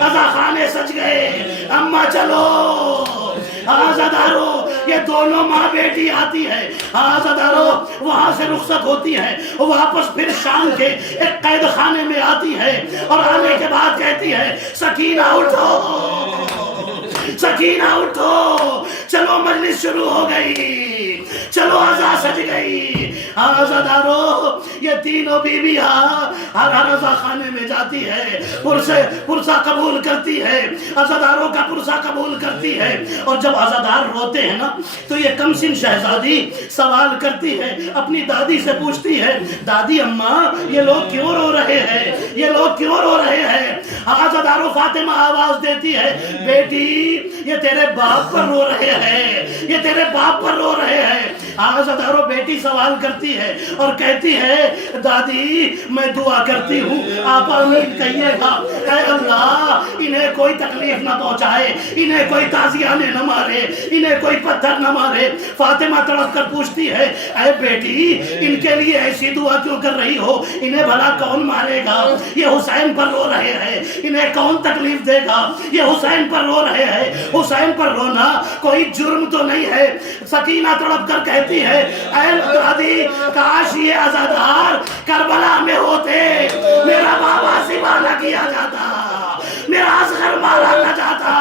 عزا خانے سج گئے، اماں چلو۔ آزادارو یہ دونوں ماں بیٹی آتی ہے، آزادارو وہاں سے رخصت ہوتی ہے، واپس پھر شام کے ایک قید خانے میں آتی ہے اور آنے کے بعد کہتی ہے سکینہ اٹھو، سکینہ اٹھو، چلو مجلس شروع ہو گئی، چلو عزا سج گئی۔ آزادارو یہ تینوں بیویاں ہر عزا خانے میں جاتی ہے، پرسہ قبول کرتی ہے، عزاداروں کا پرسہ قبول کرتی ہے، اور جب عزادار روتے ہیں نا تو یہ کم سن شہزادی سوال کرتی ہے، اپنی دادی سے پوچھتی ہے دادی اماں یہ لوگ کیوں رو رہے ہیں، یہ لوگ کیوں رو رہے ہیں؟ عزادارو فاطمہ آواز دیتی ہے بیٹی یہ تیرے باپ پر رو رہے ہیں، یہ تیرے باپ پر رو رہے ہیں۔ عزادارو بیٹی سوال کرتی ہے اور کہتی ہے دادی میں دعا کرتی ہوں آپ آمین کہیے گا، اے اللہ انہیں کوئی تکلیف نہ پہنچائے، انہیں کوئی تازیانے نہ مارے، انہیں کوئی پتھر نہ مارے۔ فاطمہ تڑپ کر پوچھتی ہے اے بیٹی ان کے لیے ایسی دعا کیوں کر رہی ہو، انہیں بھلا کون مارے گا، یہ حسین پر رو رہے ہیں، انہیں کون تکلیف دے گا، یہ حسین پر رو رہے ہیں، حسین پر رونا کوئی جرم تو نہیں ہے۔ سکینہ تڑپ کر کہتی ہے اے دادی کاش یہ عزادار کربلا میں ہوتے، میرا بابا سوا نہ کیا جاتا، میرا اصغر مارا نہ جاتا۔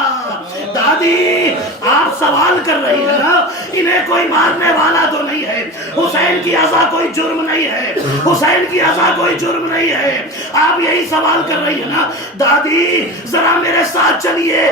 دادی آپ سوال کر رہی ہے نا انہیں کوئی مارنے والا تو نہیں ہے، حسین کی عزا کوئی جرم نہیں ہے، حسین کی عزا کوئی جرم نہیں ہے، آپ یہی سوال کر رہی ہے نا۔ دادی ذرا میرے ساتھ چلیے۔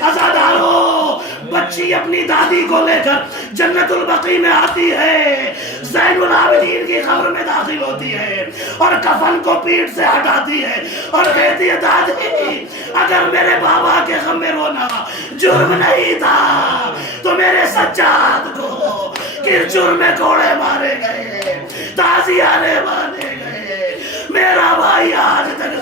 عزادارو بچی اپنی دادی کو لے کر جنت البقیع میں آتی ہے، زین العابدین کی قبر میں داخل ہوتی ہے اور کفن کو پیٹ سے ہٹاتی ہے اور کہتی ہے دادی اگر میرے بابا کے غم میں رونا جرم نہیں تھا تو میرے سجاد کو کس جرم میں کوڑے مارے گئے، تازیانے مارے گئے، میرا بھائی آج تک